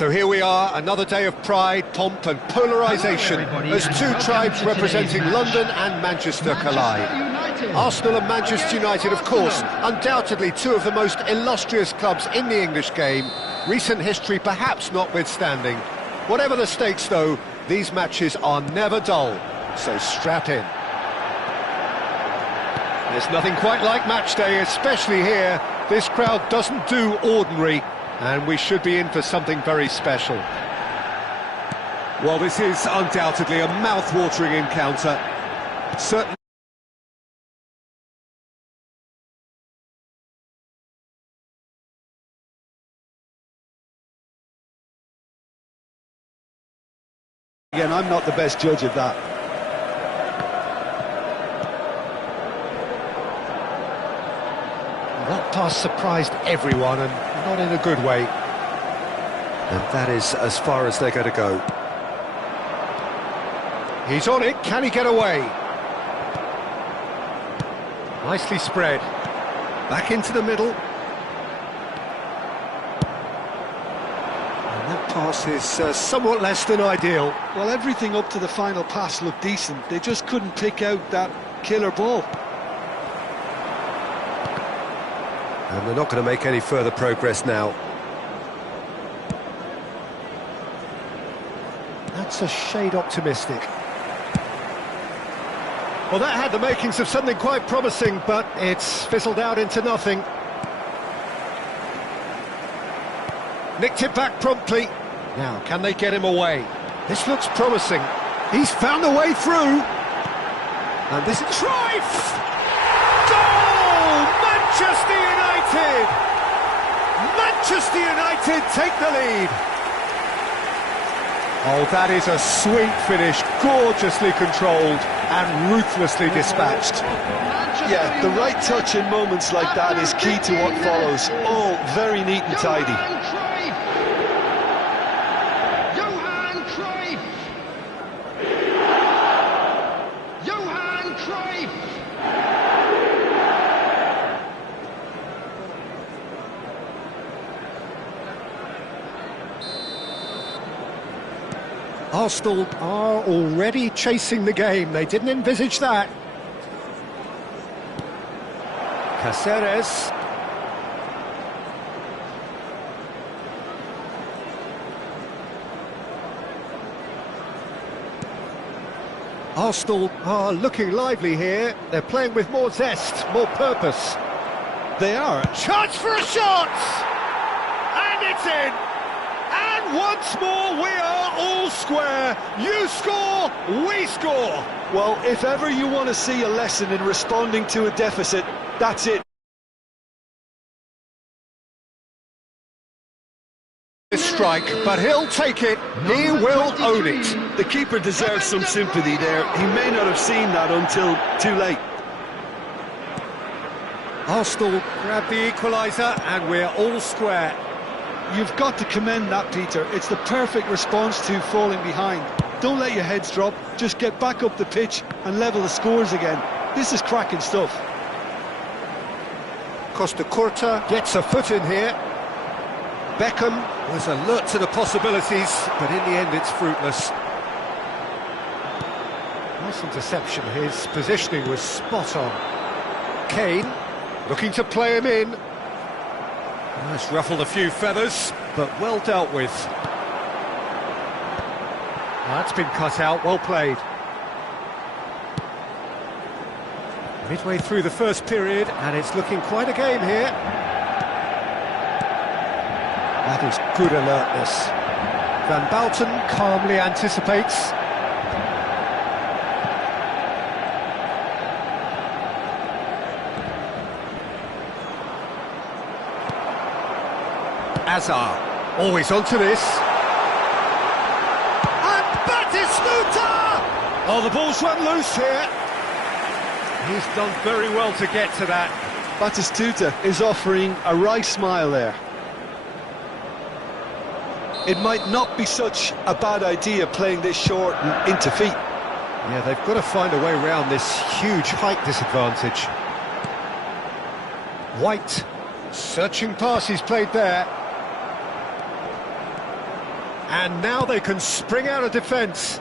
So here we are, another day of pride, pomp and polarisation as two tribes representing London and Manchester collide. Arsenal and Manchester United, of course, undoubtedly two of the most illustrious clubs in the English game, recent history perhaps notwithstanding. Whatever the stakes though, these matches are never dull, so strap in. There's nothing quite like match day, especially here. This crowd doesn't do ordinary, and we should be in for something very special. Well, this is undoubtedly a mouth-watering encounter. Certainly. Again, I'm not the best judge of that. That pass surprised everyone, and not in a good way. And that is as far as they're going to go. He's on it, can he get away? Nicely spread. Back into the middle. And that pass is somewhat less than ideal. Well, everything up to the final pass looked decent. They just couldn't pick out that killer ball. And they're not going to make any further progress now. That's a shade optimistic. Well, that had the makings of something quite promising, but it's fizzled out into nothing. Nicked it back promptly. Now, can they get him away? This looks promising. He's found a way through. And this is Cruyff! Goal! Manchester United! Manchester United take the lead. Oh, that is a sweet finish, gorgeously controlled and ruthlessly dispatched. Yeah, the right touch in moments like that is key to what follows. All very neat and tidy. Arsenal are already chasing the game. They didn't envisage that. Cáceres. Arsenal are looking lively here. They're playing with more zest, more purpose. They are. Chance for a shot! And it's in! And once more we are all square. You score, we score. Well, if ever you want to see a lesson in responding to a deficit, that's it. Strike, but he'll take it. He will own it. The keeper deserves some sympathy there. He may not have seen that until too late. Arsenal grab the equaliser and we're all square. You've got to commend that, Peter. It's the perfect response to falling behind. Don't let your heads drop, just get back up the pitch and level the scores again. This is cracking stuff. Costa Curta gets a foot in here. Beckham was alert to the possibilities, but in the end it's fruitless. Nice interception, his positioning was spot on. Kane looking to play him in. Nice, ruffled a few feathers, but well dealt with. That's been cut out, well played. Midway through the first period, and it's looking quite a game here. That is good alertness. Van Bouten calmly anticipates. Azar, always onto this. And Batistuta! Oh, the ball's run loose here. He's done very well to get to that. Batistuta is offering a wry smile there. It might not be such a bad idea playing this short and into feet. Yeah, they've got to find a way around this huge height disadvantage. White, searching pass he's played there. And now they can spring out of defence.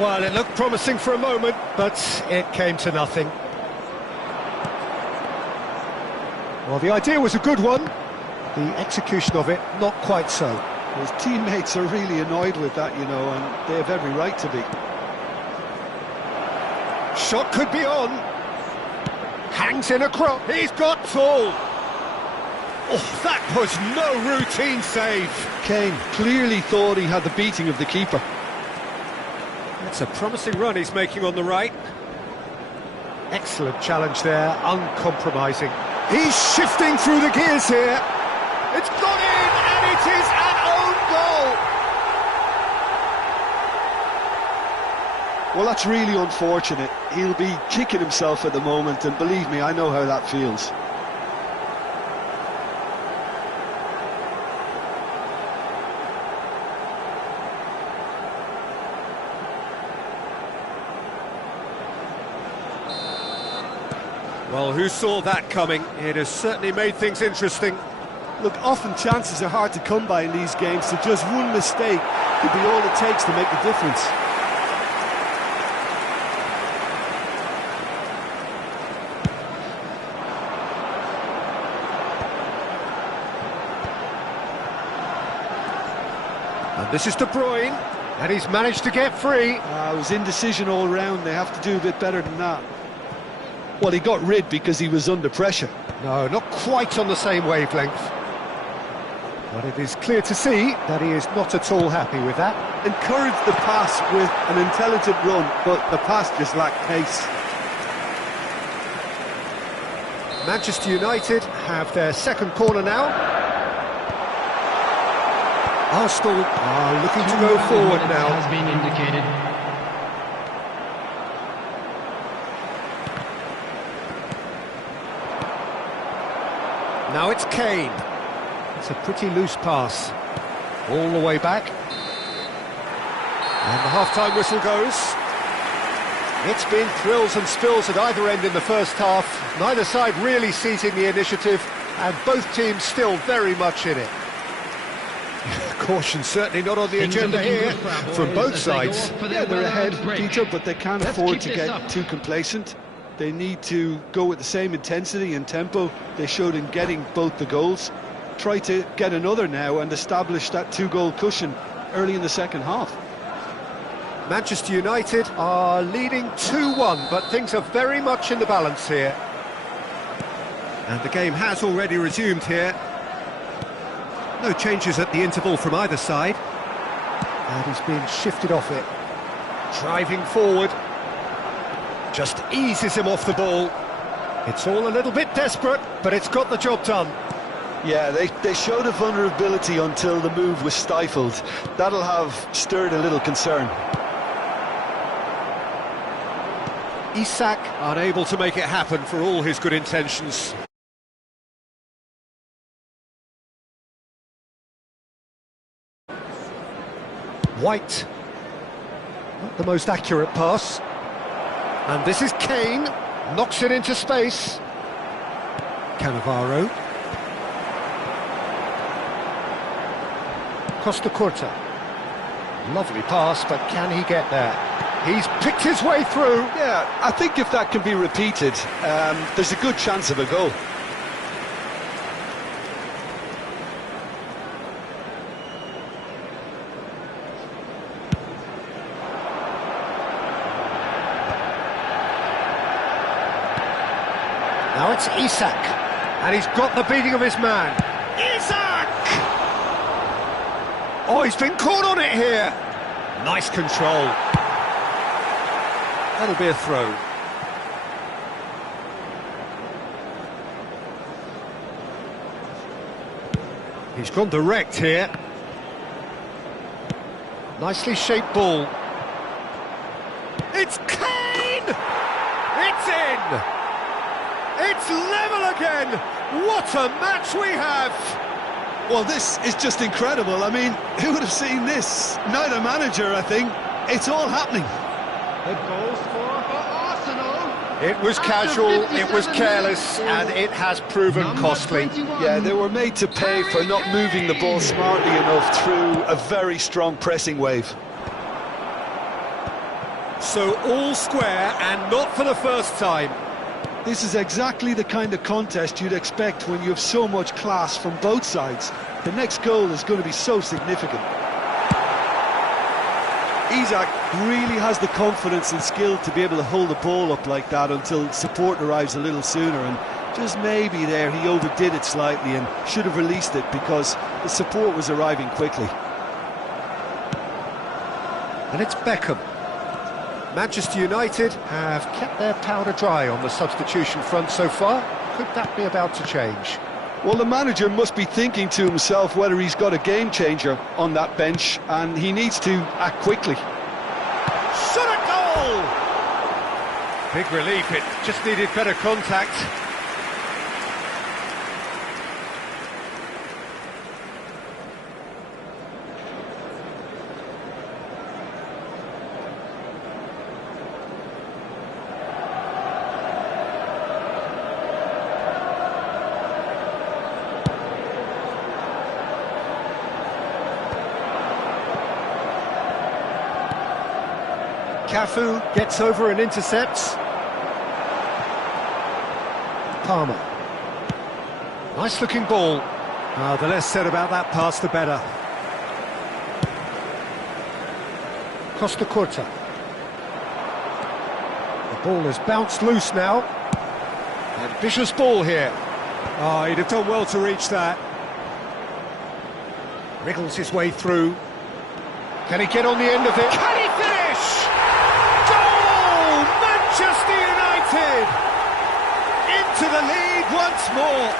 Well, it looked promising for a moment, but it came to nothing. Well, the idea was a good one. The execution of it, not quite so. His teammates are really annoyed with that, you know, and they have every right to be. Shot could be on. Hangs in a cross. He's got full. Oh, that was no routine save. Kane clearly thought he had the beating of the keeper. It's a promising run he's making on the right. Excellent challenge there, uncompromising. He's shifting through the gears here. It's gone in, and it is an own goal. Well, that's really unfortunate. He'll be kicking himself at the moment, and believe me, I know how that feels. Well, who saw that coming? It has certainly made things interesting. Look, often chances are hard to come by in these games, so just one mistake could be all it takes to make the difference. And this is De Bruyne, and he's managed to get free. It was indecision all round. They have to do a bit better than that. Well, he got rid because he was under pressure. No, not quite on the same wavelength. But it is clear to see that he is not at all happy with that. Encouraged the pass with an intelligent run, but the pass just lacked pace. Manchester United have their second corner now. Arsenal are looking to go forward now. Has been indicated. Now it's Kane. It's a pretty loose pass. All the way back. And the half-time whistle goes. It's been thrills and spills at either end in the first half. Neither side really seizing the initiative, and both teams still very much in it. Caution certainly not on the agenda here from both sides. Yeah, they're ahead, Peter, but they can't afford to get too complacent. They need to go with the same intensity and tempo they showed in getting both the goals. Try to get another now and establish that two-goal cushion early in the second half. Manchester United are leading 2-1, but things are very much in the balance here. And the game has already resumed here. No changes at the interval from either side. And he's been shifted off it. Driving forward. Just eases him off the ball. It's all a little bit desperate, but it's got the job done. Yeah, they showed a vulnerability until the move was stifled. That'll have stirred a little concern. Isak unable to make it happen for all his good intentions. White. Not the most accurate pass. And this is Kane, knocks it into space. Cannavaro. Costa Curta. Lovely pass, but can he get there? He's picked his way through. Yeah, I think if that can be repeated, there's a good chance of a goal. Now it's Isak, and he's got the beating of his man. Isak! Oh, he's been caught on it here. Nice control. That'll be a throw. He's gone direct here. Nicely shaped ball. It's Kane! It's in! It's level again! What a match we have! Well, this is just incredible. I mean, who would have seen this? Not a manager, I think. It's all happening. The goal scorer for Arsenal, It was casual, it was careless, and it has proven costly. Yeah, they were made to pay for not moving the ball smartly enough through a very strong pressing wave. So all square, and not for the first time. This is exactly the kind of contest you'd expect when you have so much class from both sides. The next goal is going to be so significant. Isak really has the confidence and skill to be able to hold the ball up like that until support arrives a little sooner, and just maybe there he overdid it slightly and should have released it because the support was arriving quickly. And it's Beckham. Manchester United have kept their powder dry on the substitution front so far. Could that be about to change? Well, the manager must be thinking to himself whether he's got a game changer on that bench, and he needs to act quickly. Shot a goal! Big relief, it just needed better contact. Cafu gets over and intercepts. Palmer. Nice looking ball. The less said about that pass, the better. Costa Curta. The ball has bounced loose now. Ambitious ball here. Oh, he'd have done well to reach that. Wriggles his way through. Can he get on the end of it? Can he finish? Goal! Manchester United! Into the lead once more.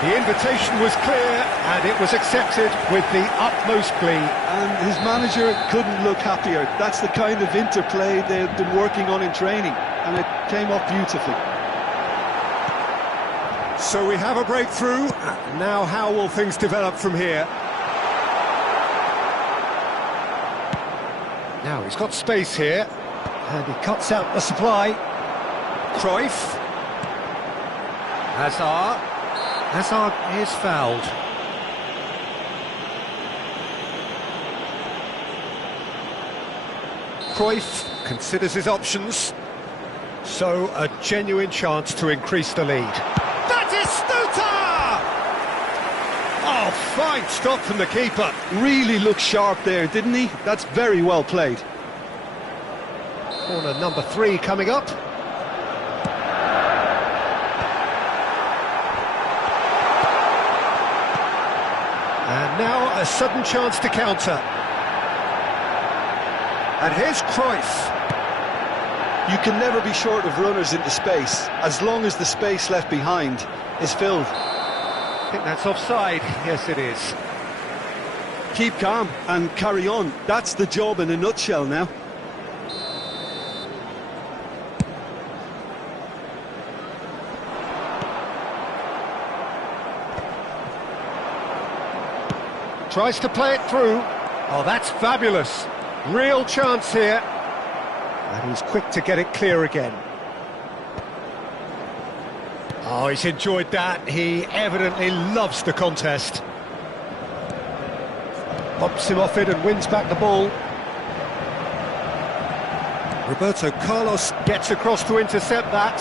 The invitation was clear and it was accepted with the utmost glee. And his manager couldn't look happier. That's the kind of interplay they've been working on in training, and it came off beautifully. So we have a breakthrough. Now how will things develop from here? Now he's got space here, and he cuts out the supply. Cruyff. Hazard. Hazard is fouled. Cruyff considers his options. So a genuine chance to increase the lead. That is Stuta! Oh, fine stop from the keeper. Really looked sharp there, didn't he? That's very well played. Corner number 3 coming up. And now a sudden chance to counter. And here's Cruyff. You can never be short of runners into space, as long as the space left behind is filled. I think that's offside. Yes, it is. Keep calm and carry on. That's the job in a nutshell now. Tries to play it through. Oh, that's fabulous. Real chance here. And he's quick to get it clear again. Oh, he's enjoyed that. He evidently loves the contest. Bumps him off it and wins back the ball. Roberto Carlos gets across to intercept that.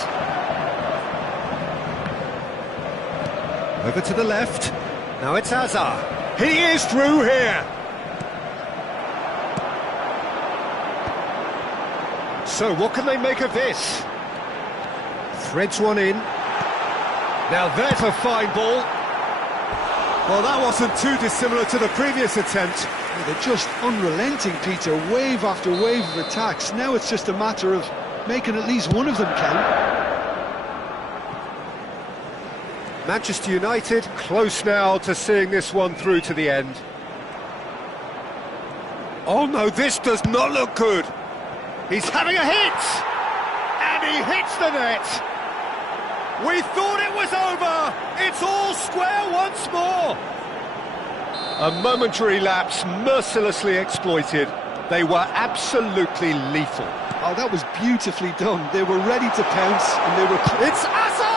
Over to the left. Now it's Hazard. He is through here. So what can they make of this? Threads one in. Now there's a fine ball. Well, that wasn't too dissimilar to the previous attempt. Well, they're just unrelenting, Peter. Wave after wave of attacks. Now it's just a matter of making at least one of them count. Manchester United close now to seeing this one through to the end. Oh no, this does not look good. He's having a hit! And he hits the net! We thought it was over! It's all square once more! A momentary lapse mercilessly exploited. They were absolutely lethal. Oh, that was beautifully done. They were ready to pounce, and they were... It's Asa!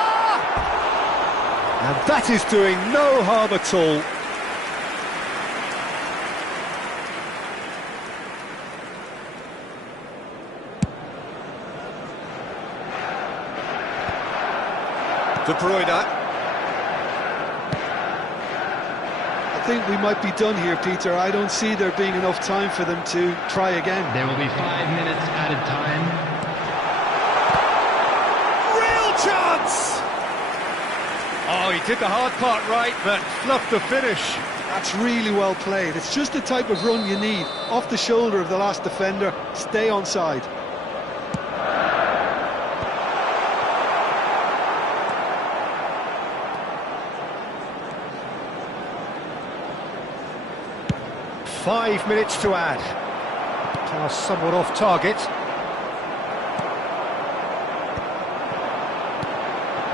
And that is doing no harm at all. De Bruyne. I think we might be done here, Peter. I don't see there being enough time for them to try again. There will be 5 minutes added time. Real chance! Oh, he did the hard part right, but fluffed the finish. That's really well played. It's just the type of run you need. Off the shoulder of the last defender, stay onside. Five minutes to add. Pass somewhat off target.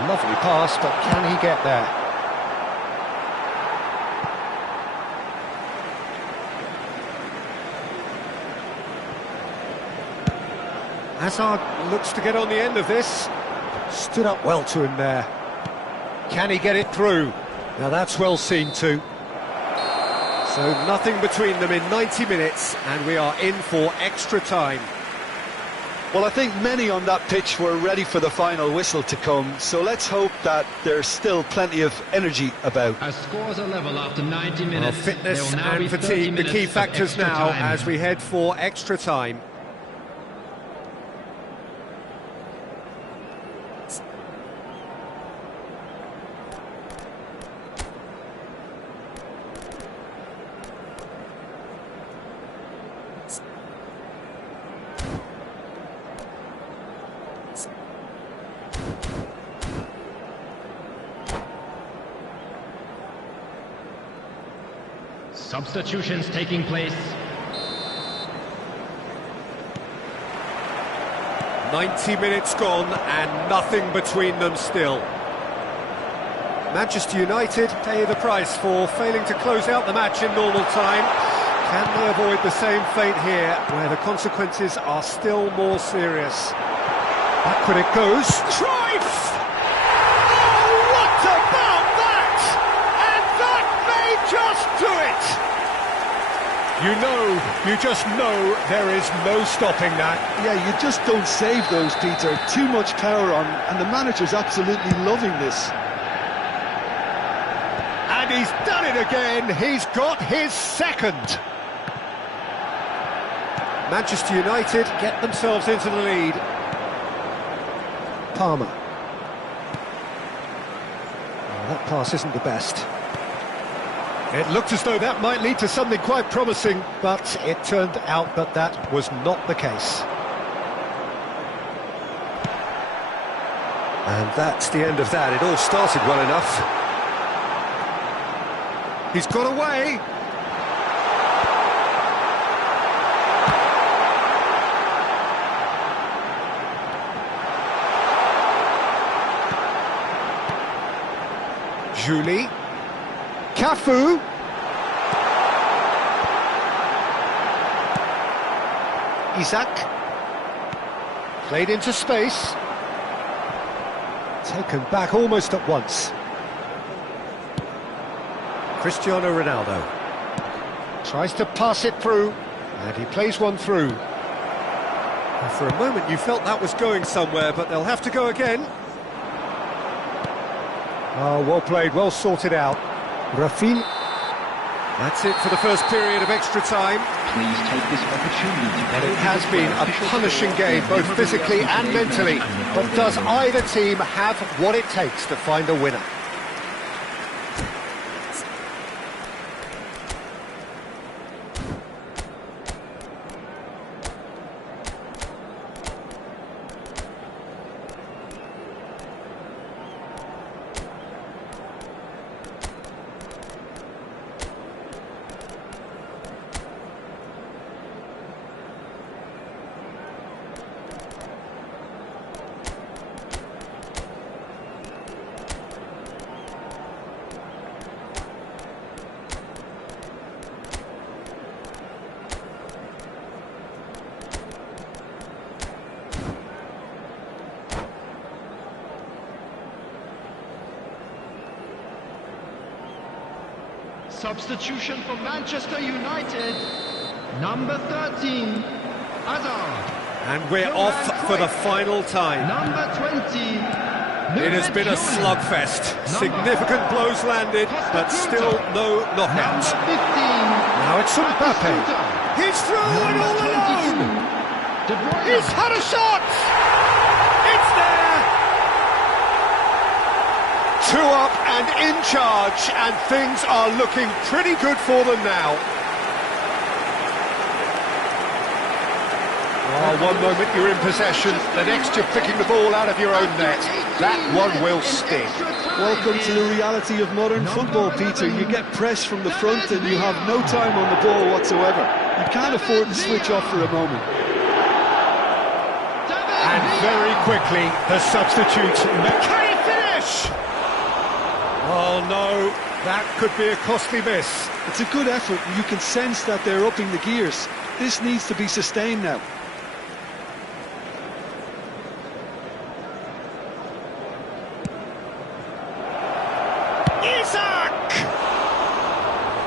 Lovely pass, but can he get there? Hazard looks to get on the end of this. Stood up well to him there. Can he get it through? Now that's well seen too. So nothing between them in 90 minutes, and we are in for extra time. Well, I think many on that pitch were ready for the final whistle to come, so let's hope that there's still plenty of energy about. As scores are level after 90 minutes. Well, fitness and fatigue, the key factors now as we head for extra time. Substitutions taking place. 90 minutes gone and nothing between them still. Manchester United pay the price for failing to close out the match in normal time. Can they avoid the same fate here, where the consequences are still more serious? Backward it goes. Cruyff! Oh, what about that? And that may just do it! You just know there is no stopping that. Yeah, you just don't save those, Peter. Too much power on, and the manager's absolutely loving this. And he's done it again. He's got his second. Manchester United get themselves into the lead. Palmer. Oh, that pass isn't the best. It looked as though that might lead to something quite promising, but it turned out that that was not the case. And that's the end of that. It all started well enough. He's got away. Julie. Cafu. Isaac. Played into space. Taken back almost at once. Cristiano Ronaldo. Tries to pass it through, and he plays one through. And for a moment you felt that was going somewhere, but they'll have to go again. Oh, well played, well sorted out. Rafinha. That's it for the first period of extra time. Please take this opportunity. And it has been a punishing game, both physically and mentally. But does either team have what it takes to find a winner? Substitution for Manchester United. Number 13, Hazard. And we're off for the final time. Number 20. It has been a slugfest. Significant blows landed, but still no knockout. Number 15. Now it's Mbappe. He's through and all alone. He's had a shot. It's there. 2 up and in charge, and things are looking pretty good for them now. Oh, one moment you're in possession, the next you're picking the ball out of your own net. That one will sting. Welcome to the reality of modern football, Peter. You get pressed from the front and you have no time on the ball whatsoever. You can't afford to switch off for a moment. And very quickly, the substitute. Can he finish? Oh no, that could be a costly miss. It's a good effort and you can sense that they're upping the gears. This needs to be sustained now.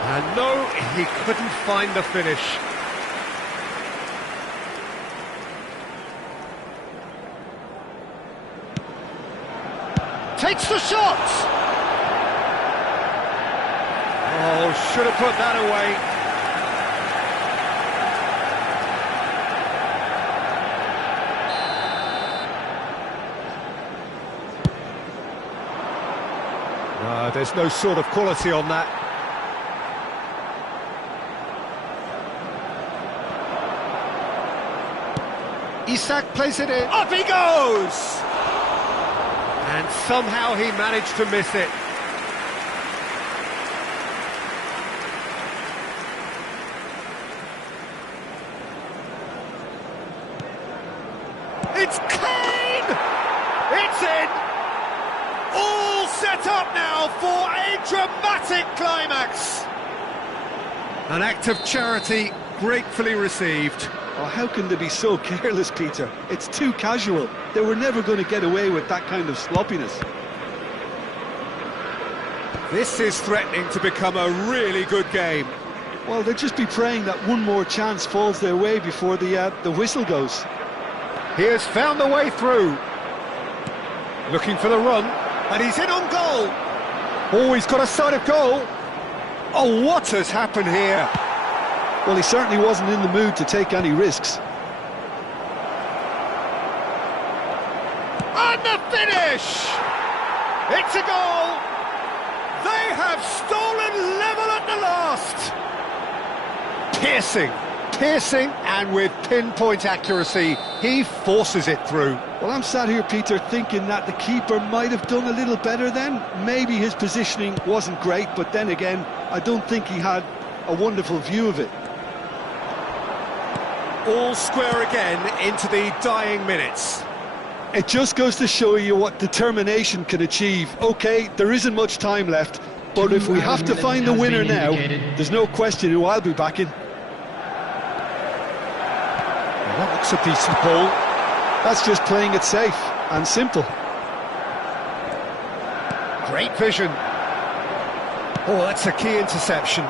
And no, he couldn't find the finish. Takes the shot! Oh, should have put that away. There's no sort of quality on that. Isak plays it in. Up he goes! And somehow he managed to miss it. It's Kane! It's in! All set up now for a dramatic climax! An act of charity gratefully received. Oh, how can they be so careless, Peter? It's too casual. They were never going to get away with that kind of sloppiness. This is threatening to become a really good game. Well, they'll just be praying that one more chance falls their way before the whistle goes. He has found the way through. Looking for the run, and he's in on goal. Oh, he's got a sight of goal. Oh, what has happened here? Well, he certainly wasn't in the mood to take any risks. And the finish! It's a goal! They have stolen level at the last! Piercing, and with pinpoint accuracy, he forces it through. Well, I'm sat here, Peter, thinking that the keeper might have done a little better then. Maybe his positioning wasn't great, but then again, I don't think he had a wonderful view of it. All square again into the dying minutes. It just goes to show you what determination can achieve. OK, there isn't much time left, but if we have to find the winner now, there's no question who I'll be backing. Well, that looks a decent ball. That's just playing it safe and simple. Great vision. Oh, that's a key interception.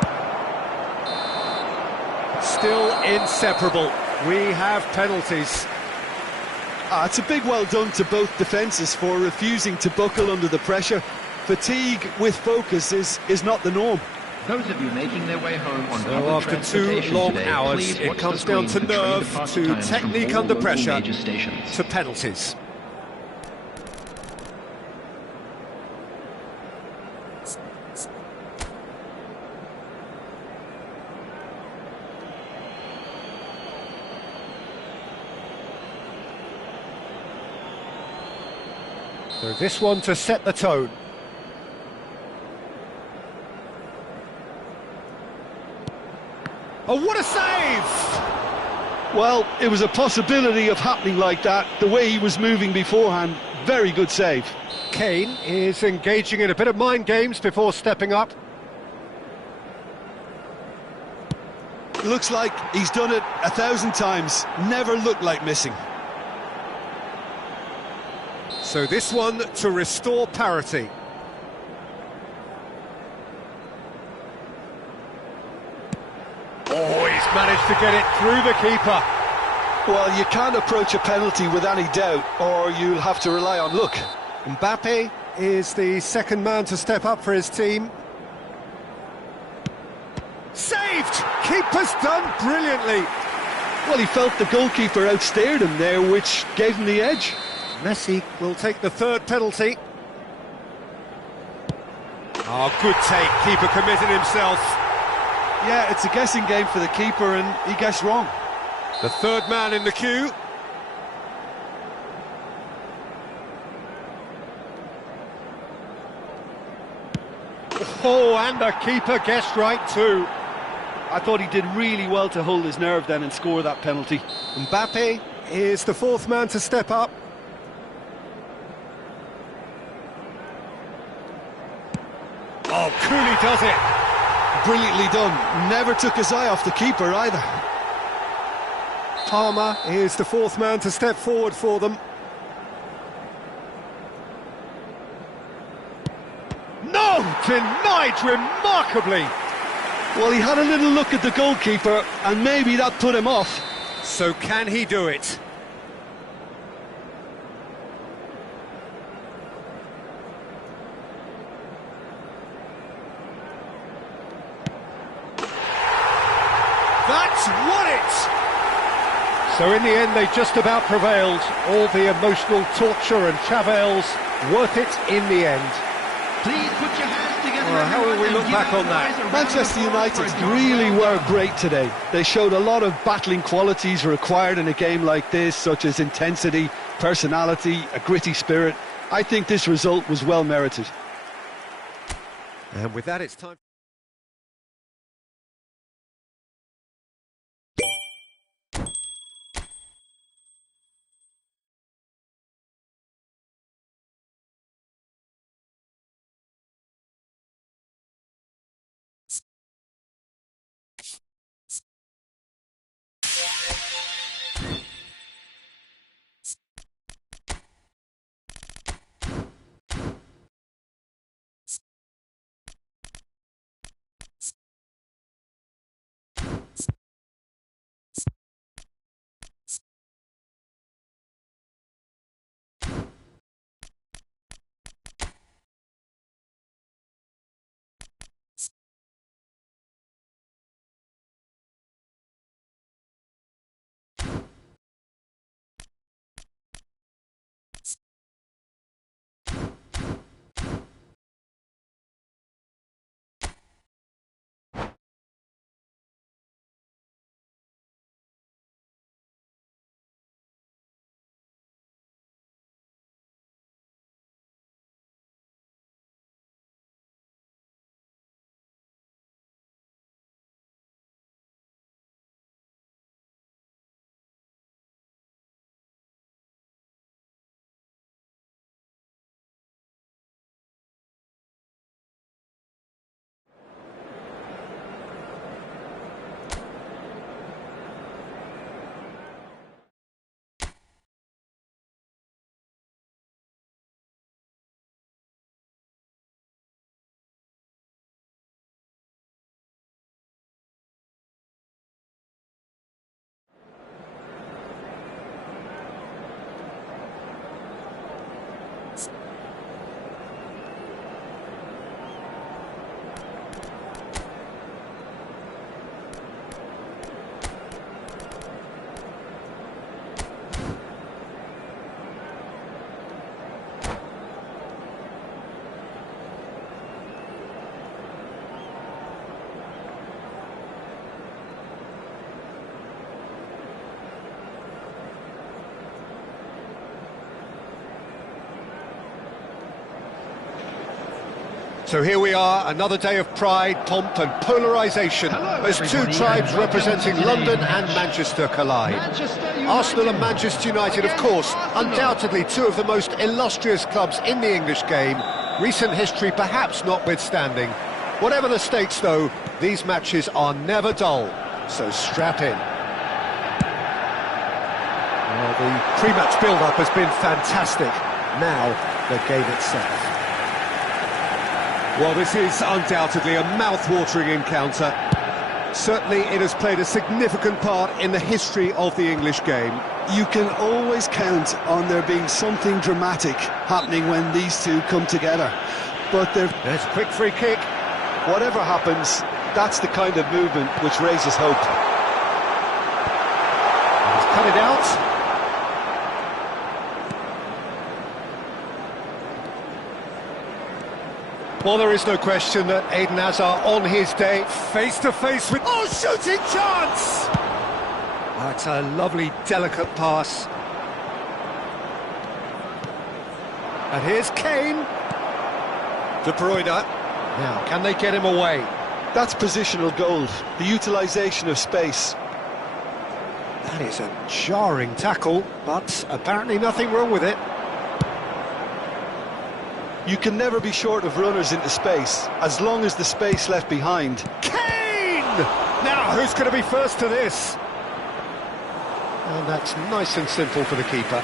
Still inseparable. We have penalties. It's a big well done to both defences for refusing to buckle under the pressure. Fatigue with focus is not the norm. Those of you making their way home on So public after 2 transportation long today, hours, please it watch comes the down to screen for train nerve, departure to times from technique all under local pressure, major stations. to penalties. So this one to set the tone. Oh, what a save! Well, it was a possibility of happening like that, the way he was moving beforehand. Very good save. Kane is engaging in a bit of mind games before stepping up. Looks like he's done it 1,000 times. Never looked like missing. So this one to restore parity. managed to get it through the keeper. Well, you can't approach a penalty with any doubt, or you'll have to rely on luck. Mbappe is the second man to step up for his team. Saved! Keeper's done brilliantly. Well, he felt the goalkeeper outstared him there, which gave him the edge. Messi will take the third penalty. Oh, good take. Keeper committed himself. Yeah, it's a guessing game for the keeper, and he guessed wrong. The third man in the queue. Oh, and the keeper guessed right too. I thought he did really well to hold his nerve then and score that penalty. Mbappe is the fourth man to step up. Oh, coolly does it. Brilliantly done. Never took his eye off the keeper either. Palmer is the fourth man to step forward for them. No! Denied remarkably! Well, he had a little look at the goalkeeper, and maybe that put him off. So can he do it? That's won it! So in the end, they just about prevailed. All the emotional torture and travails, worth it in the end. Please put your hands together. Well, how will we look back on that? Manchester United really were great today. They showed a lot of battling qualities required in a game like this, such as intensity, personality, a gritty spirit. I think this result was well merited. And with that, it's time. So here we are, another day of pride, pomp and polarisation as two tribes representing London and Manchester collide. Arsenal and Manchester United, of course, undoubtedly two of the most illustrious clubs in the English game, recent history perhaps notwithstanding. Whatever the stakes, though, these matches are never dull, so strap in. Well, the pre-match build-up has been fantastic. Now, the game itself. Well, this is undoubtedly a mouth-watering encounter. Certainly it has played a significant part in the history of the English game. You can always count on there being something dramatic happening when these two come together. But there's a quick free kick. Whatever happens, that's the kind of movement which raises hope. He's cut it out. Well, there is no question that Eden Hazard on his day, face to face with... Oh, shooting chance! That's a lovely, delicate pass. And here's Kane. De Bruyne. Now, can they get him away? That's positional gold, the utilisation of space. That is a jarring tackle, but apparently nothing wrong with it. You can never be short of runners into space, as long as the space left behind. Kane! Now, who's going to be first to this? And that's nice and simple for the keeper.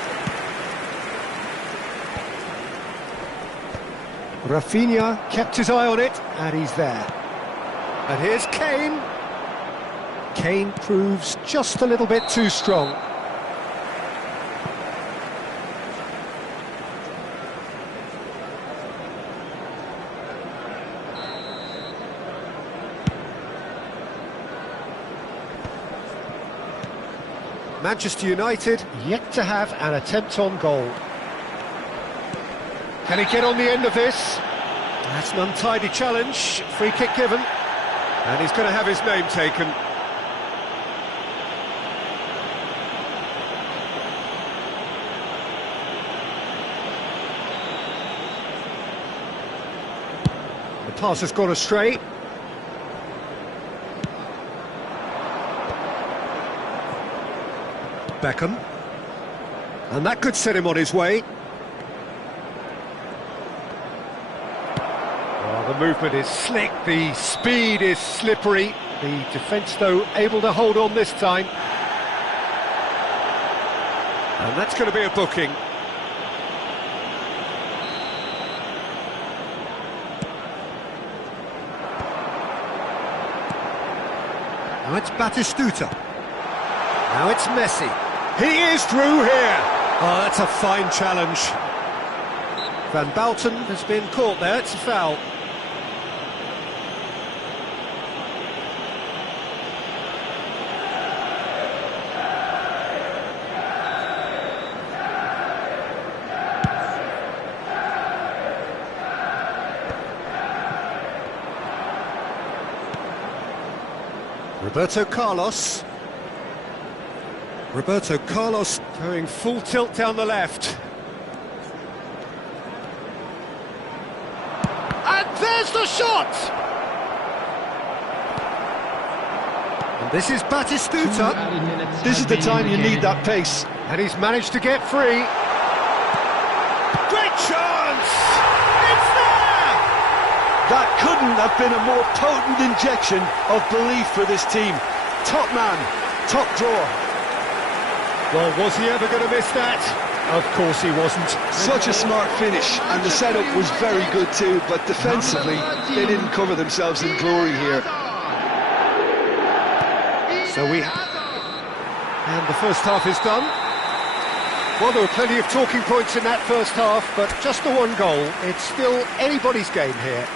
Rafinha kept his eye on it, and he's there. And here's Kane. Kane proves just a little bit too strong. Manchester United yet to have an attempt on goal. Can he get on the end of this? That's an untidy challenge. Free kick given. And he's going to have his name taken. The pass has gone astray. Beckham. And that could set him on his way. Oh, the movement is slick, the speed is slippery. The defence, though, able to hold on this time. And that's going to be a booking. Now it's Batistuta. Now it's Messi. He is through here. Oh, that's a fine challenge. Van Bouten has been caught there. It's a foul. Roberto Carlos. Roberto Carlos going full tilt down the left. And there's the shot! And this is Batistuta. This is the time you need that pace. And he's managed to get free. Great chance! It's there! That couldn't have been a more potent injection of belief for this team. Top man, top draw. Well, was he ever going to miss that? Of course he wasn't. Such a smart finish, and the setup was very good too, but defensively, they didn't cover themselves in glory here. And the first half is done. Well, there were plenty of talking points in that first half, but just the one goal. It's still anybody's game here.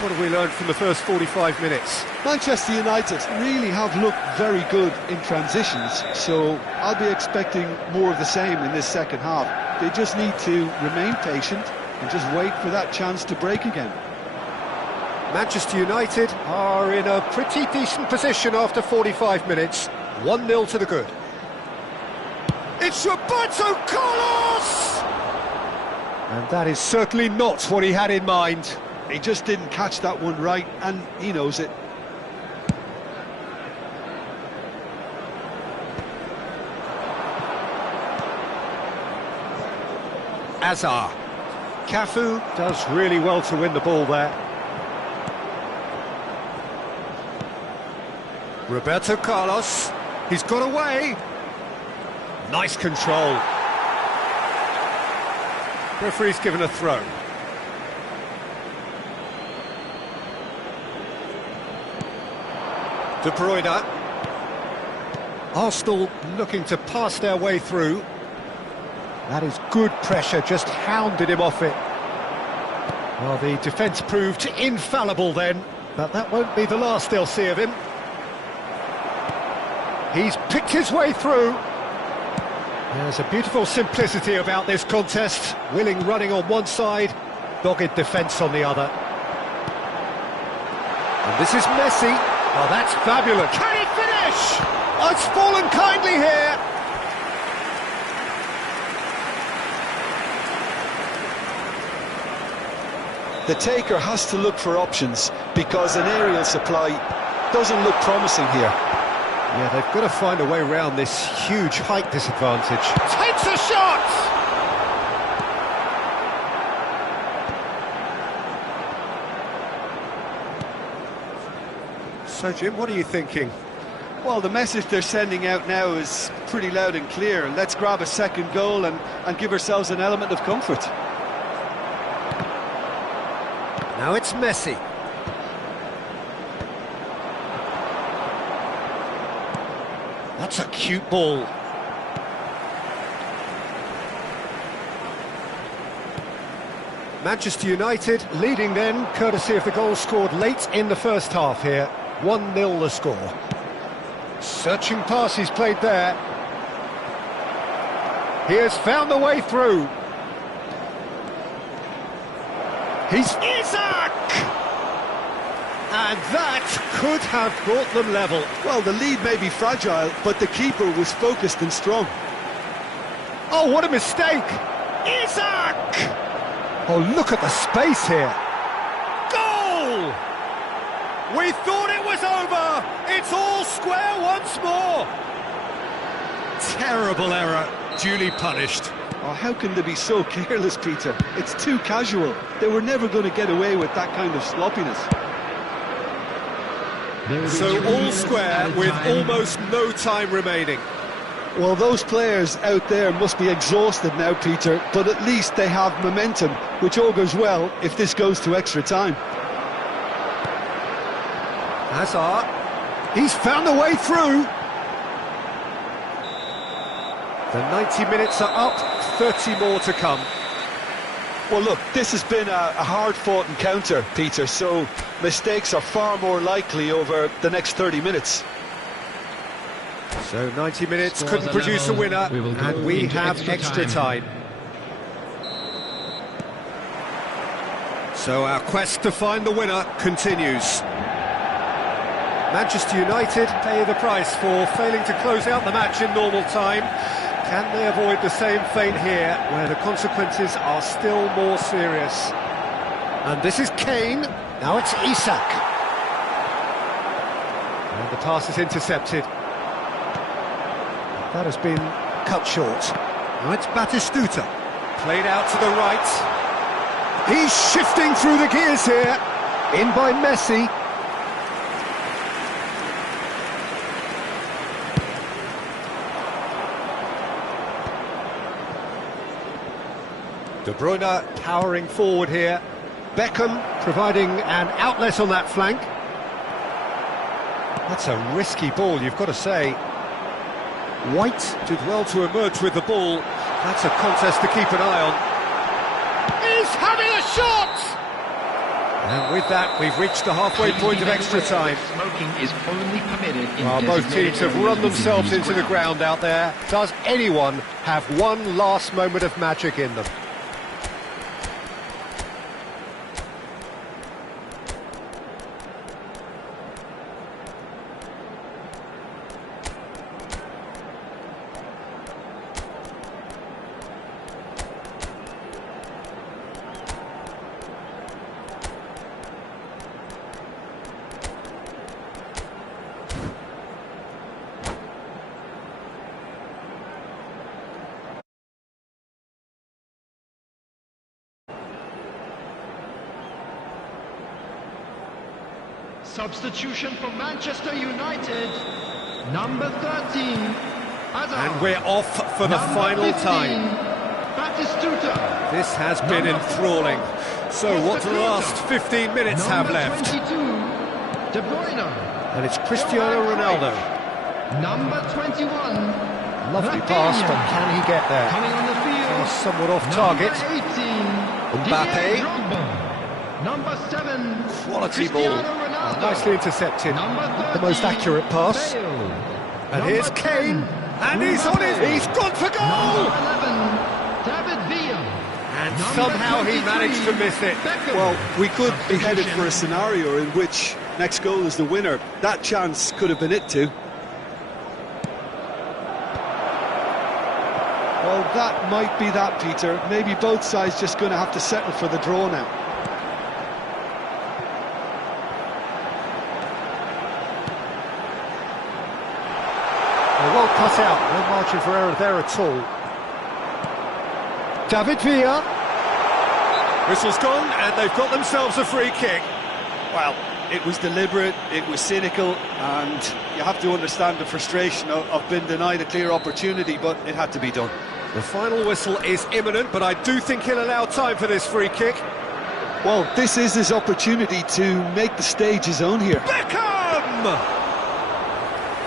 What have we learned from the first 45 minutes? Manchester United really have looked very good in transitions, so I'll be expecting more of the same in this second half. They just need to remain patient and just wait for that chance to break again. Manchester United are in a pretty decent position after 45 minutes. 1-0 to the good. It's Roberto Carlos! And that is certainly not what he had in mind. He just didn't catch that one right, and he knows it. Hazard. Cafu does really well to win the ball there. Roberto Carlos. He's got away. Nice control. Referee's given a throw. De Bruyne. Arsenal looking to pass their way through. That is good pressure, just hounded him off it. Well, the defence proved infallible then, but that won't be the last they'll see of him. He's picked his way through. There's a beautiful simplicity about this contest. Willing running on one side, dogged defence on the other. And this is Messi. Oh, that's fabulous. Can he finish? Oh, it's fallen kindly here. The taker has to look for options because an aerial supply doesn't look promising here. Yeah, they've got to find a way around this huge height disadvantage. Takes a shot! So, Jim, what are you thinking? Well, the message they're sending out now is pretty loud and clear. Let's grab a second goal and give ourselves an element of comfort. Now it's Messi. That's a cute ball. Manchester United leading then, courtesy of the goal scored late in the first half here. 1-0 the score. Searching pass he's played there. He has found the way through. He's Isak! And that could have brought them level. Well, the lead may be fragile, but the keeper was focused and strong. Oh, what a mistake! Isak! Oh, look at the space here. Goal! We thought it was over. It's all square once more. Terrible error, duly punished. Oh, how can they be so careless, Peter? It's too casual. They were never going to get away with that kind of sloppiness. So all square with almost no time remaining. Well, those players out there must be exhausted now, Peter, but at least they have momentum, which augurs well if this goes to extra time. Hazard, he's found a way through. The 90 minutes are up, 30 more to come. Well, look, this has been a hard-fought encounter, Peter, so mistakes are far more likely over the next 30 minutes. So 90 minutes couldn't produce a winner, and we have extra time. So our quest to find the winner continues. Manchester United pay the price for failing to close out the match in normal time. Can they avoid the same fate here, where the consequences are still more serious? And this is Kane, now it's Isak. And the pass is intercepted. That has been cut short. Now it's Batistuta, played out to the right. He's shifting through the gears here, in by Messi. De Bruyne powering forward here. Beckham providing an outlet on that flank. That's a risky ball, you've got to say. White did well to emerge with the ball. That's a contest to keep an eye on. He's having a shot! And with that, we've reached the halfway point of extra time. Smoking is only permitted in Both teams have run themselves into the ground out there. Does anyone have one last moment of magic in them? Substitution for Manchester United, number 13, Hazard. And we're off for the final 15, time. Batistuta. This has been enthralling. So what do the last 15 minutes have left? Number 22, De Bruyne. And it's Cristiano Ronaldo. Number 21. Lovely pass, but can he get there? Coming on the field. Somewhat off target. Mbappe. Number 7. Quality ball. Cristiano Ronaldo. Nicely intercepted. Number The most 13, accurate pass. Bale. And Number here's 10, Kane. And he's on it. He's gone for goal. Number 11, David Villa. And Number somehow he 23, managed to miss it. Beckham. Well, we could be headed Substitution. for a scenario in which next goal is the winner. That chance could have been it too. Well, that might be that, Peter. Maybe both sides just going to have to settle for the draw now. They won't cut out. No margin for error there at all. David Villa. Whistle's gone, and they've got themselves a free kick. Well, it was deliberate, it was cynical, and you have to understand the frustration of being denied a clear opportunity, but it had to be done. The final whistle is imminent, but I do think he'll allow time for this free kick. Well, this is his opportunity to make the stage his own here. Beckham!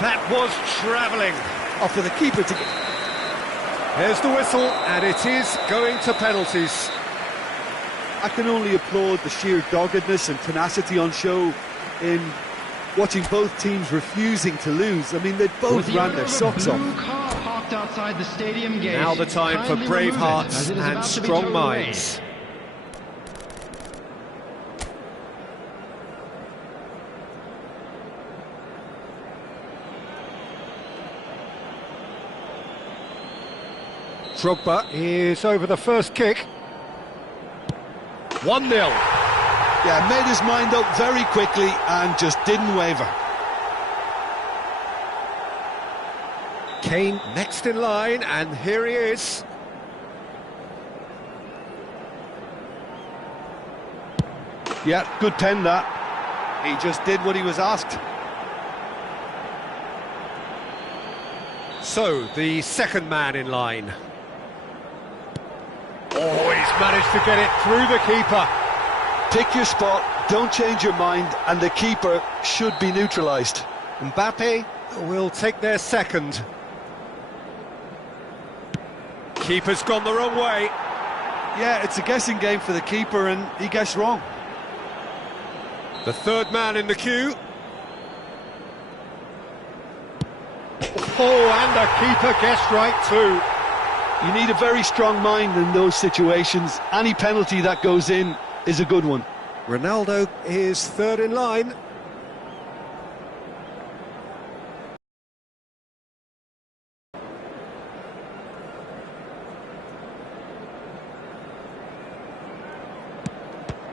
That was travelling. Off for the keeper to get... Here's the whistle, and it is going to penalties. I can only applaud the sheer doggedness and tenacity on show in watching both teams refusing to lose. I mean, they both ran their socks off. Car parked outside the stadium gate. Now the time for Kindly brave remove it, hearts as it is and about to be strong thrown away. minds. Drogba is over the first kick. 1-0. Yeah, made his mind up very quickly and just didn't waver. Kane next in line, and here he is. Yeah, good pen that. He just did what he was asked. So, the second man in line. Oh, he's managed to get it through the keeper. Pick your spot, don't change your mind, and the keeper should be neutralised. Mbappe will take their second. Keeper's gone the wrong way. Yeah, it's a guessing game for the keeper, and he guessed wrong. The third man in the queue. Oh, and the keeper guessed right too. You need a very strong mind in those situations. Any penalty that goes in is a good one. Ronaldo is third in line.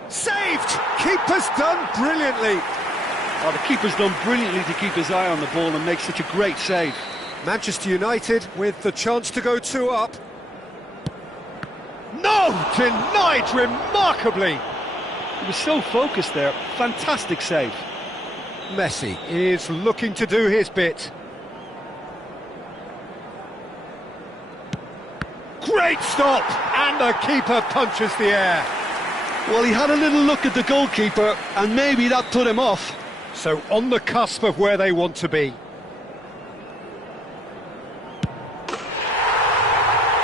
Saved! Keeper's done brilliantly. Oh, the keeper's done brilliantly to keep his eye on the ball and make such a great save. Manchester United with the chance to go 2 up. No! Denied remarkably! He was so focused there. Fantastic save. Messi is looking to do his bit. Great stop! And the keeper punches the air. Well, he had a little look at the goalkeeper, and maybe that put him off. So on the cusp of where they want to be.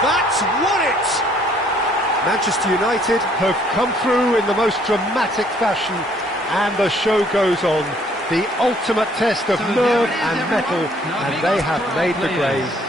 That's won it! Manchester United have come through in the most dramatic fashion, and the show goes on. The ultimate test of nerve and mettle, and they have made the grade.